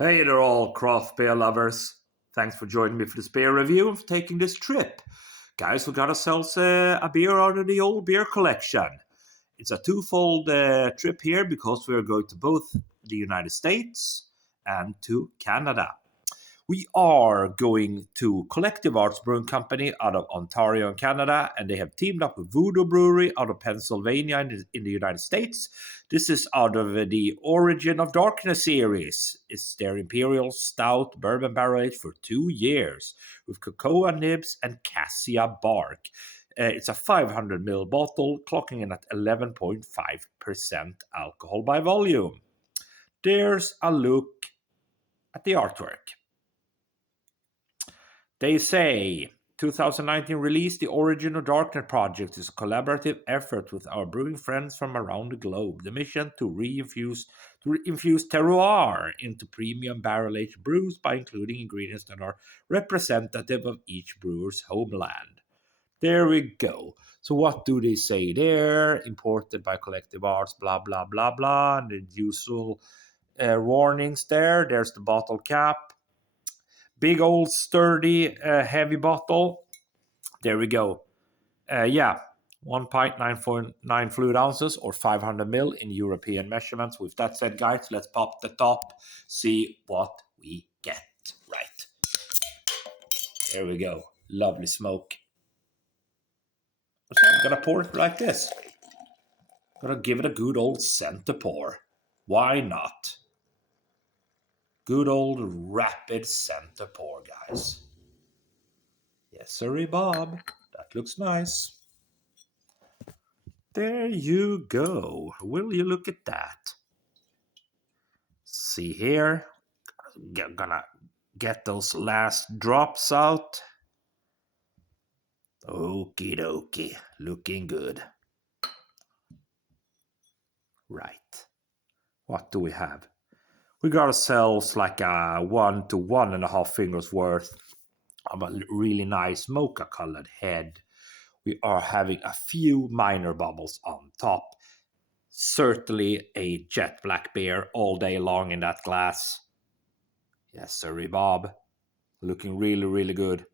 Hey there, all craft beer lovers. Thanks for joining me for this beer review and for taking this trip. Guys, we got ourselves a beer out of the old beer collection. It's a twofold trip here because we're going to both the United States and to Canada. We are going to Collective Arts Brewing Company out of Ontario in Canada, and they have teamed up with Voodoo Brewery out of Pennsylvania in the United States. This is out of the Origin of Darkness series. It's their Imperial Stout Bourbon Barrel Aged for 2 years with cocoa nibs and cassia bark. It's a 500ml bottle, clocking in at 11.5% alcohol by volume. There's a look at the artwork. They say 2019 release, The Origin of Darkness project is a collaborative effort with our brewing friends from around the globe. The mission to infuse terroir into premium barrel-aged brews by including ingredients that are representative of each brewer's homeland. There we go. So what do they say there? Imported by Collective Arts, blah, blah, blah, blah. And the usual warnings there. There's the bottle cap. Big old sturdy heavy bottle. There we go. 1 pint 9.9 fluid ounces or 500ml in European measurements. With that said, guys, let's pop the top, see what we get. Right. There we go. Lovely smoke. So I'm gonna pour it like this. Gonna give it a good old center pour. Why not? Good old rapid center pour, guys. Yes, sirree, Bob. That looks nice. There you go. Will you look at that? See here. Gonna get those last drops out. Okie dokie. Looking good. Right. What do we have? We got ourselves like a 1 to 1.5 fingers worth of a really nice mocha colored head. We are having a few minor bubbles on top. Certainly a jet black beer all day long in that glass. Yes, sirree, Bob. Looking really, really good.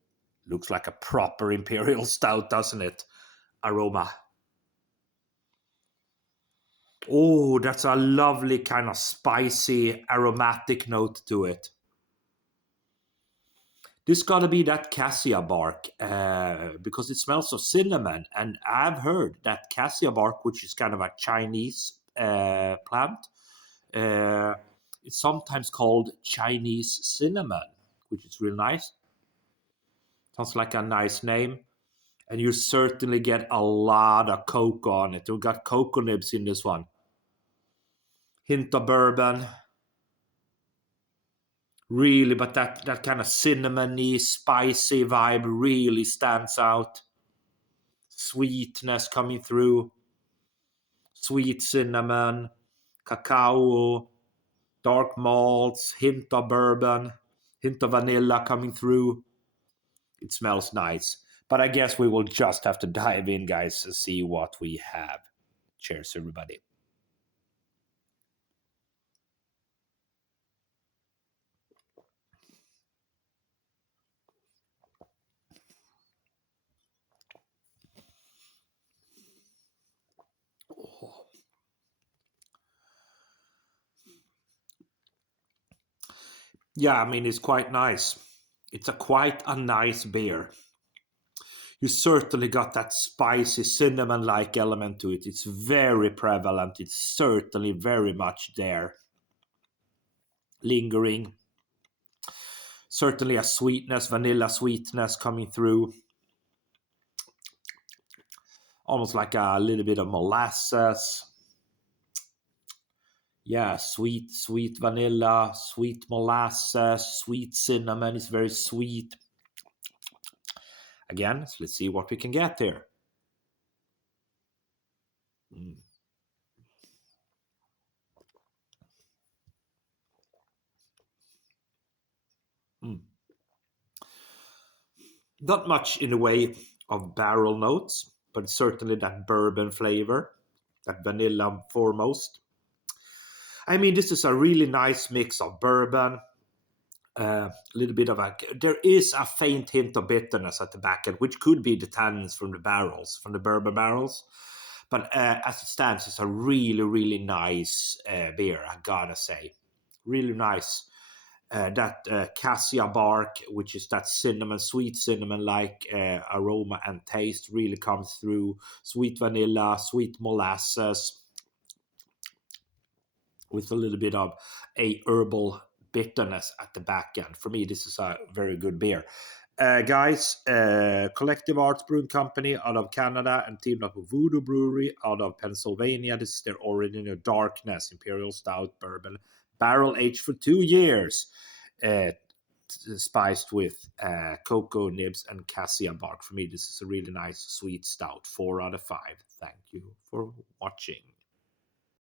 Looks like a proper Imperial Stout, doesn't it? Aroma. Oh, that's a lovely kind of spicy, aromatic note to it. This gotta be that cassia bark because it smells of cinnamon. And I've heard that cassia bark, which is kind of a Chinese plant, it's sometimes called Chinese cinnamon, which is real nice. Sounds like a nice name. And you certainly get a lot of cocoa on it. We've got cocoa nibs in this one. Hint of bourbon. Really, but that kind of cinnamony, spicy vibe really stands out. Sweetness coming through. Sweet cinnamon, cacao, dark malts, hint of bourbon, hint of vanilla coming through. It smells nice. But I guess we will just have to dive in, guys, and see what we have. Cheers, everybody. Oh. Yeah, I mean, it's quite nice. It's quite a nice beer. You certainly got that spicy cinnamon-like element to it. It's very prevalent. It's certainly very much there. Lingering. Certainly a sweetness, vanilla sweetness coming through. Almost like a little bit of molasses. Yeah, sweet vanilla, sweet molasses, sweet cinnamon. It's very sweet. Again, so let's see what we can get there. Not much in the way of barrel notes, but certainly that bourbon flavor, that vanilla foremost. I mean, this is a really nice mix of bourbon, A little bit of there is a faint hint of bitterness at the back end, which could be the tannins from the barrels, from the bourbon barrels. But as it stands, it's a really, really nice beer, I gotta say. Really nice. That cassia bark, which is that cinnamon, sweet cinnamon-like aroma and taste, really comes through. Sweet vanilla, sweet molasses, with a little bit of a herbal bitterness at the back end. For me, this is a very good beer. Guys, Collective Arts Brewing Company out of Canada and teamed up with Voodoo Brewery out of Pennsylvania. This is their original Darkness Imperial Stout Bourbon, barrel aged for 2 years, spiced with cocoa nibs and cassia bark. For me, this is a really nice sweet stout. 4 out of 5. Thank you for watching.